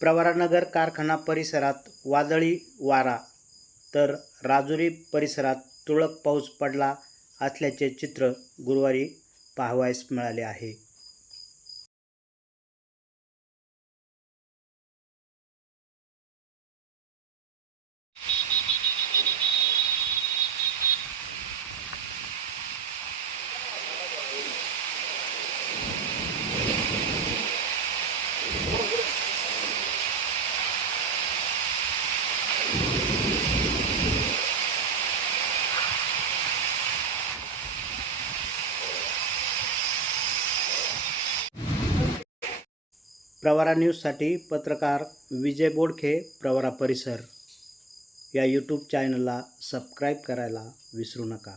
प्रवरानगर कारखाना परिसरात वादळी वारा तर राजुरी परिसरात तुरळक पाऊस पडला असल्याचे चित्र गुरुवारी पाहावयास मिळाले आहे. प्रवारा न्यूजसाठी पत्रकार विजय बोडखे प्रवारा परिसर. या यूट्यूब चॅनलला सबस्क्राईब करायला विसरू नका.